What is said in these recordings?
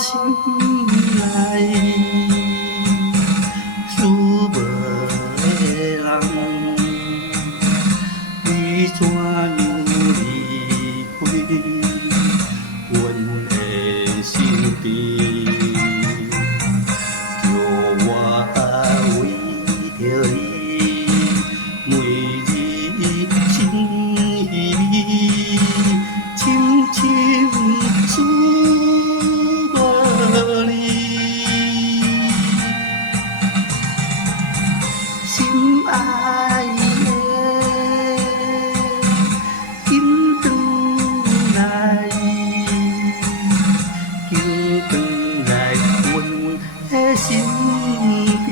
心内思无的人，你怎样离开阮的身边？叫我为着你，每日心稀微，深深思无你，心爱的，紧转来，紧转来阮的身边。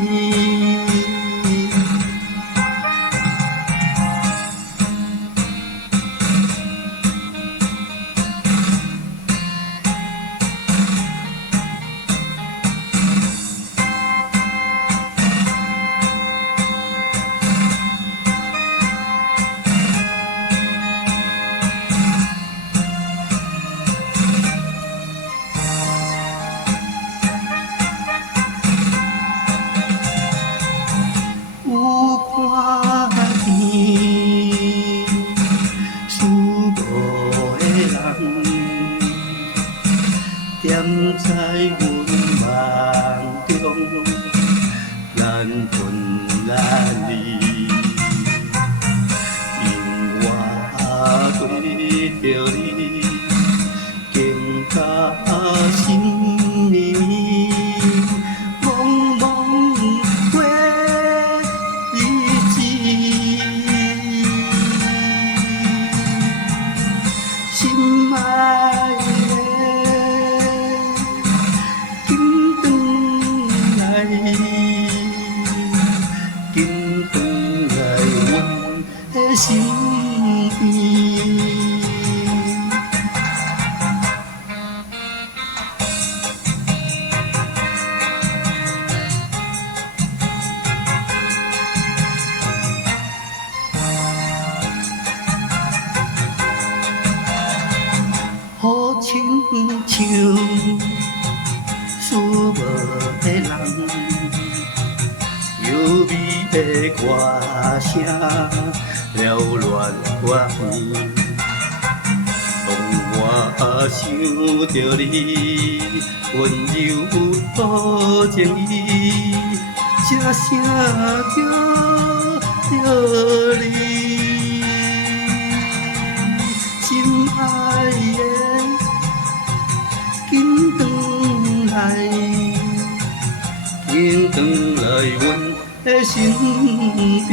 有看见思无的人，踮在阮梦中，难分难离。因我对着你，更加心绵绵，茫茫过日子，心爱的，紧转来，紧转来阮的身边。好亲像思无的人，幽微的歌声缭乱我耳。当我想着你温柔好情意，声声叫着你，心爱的，紧转来，紧转来阮的身边。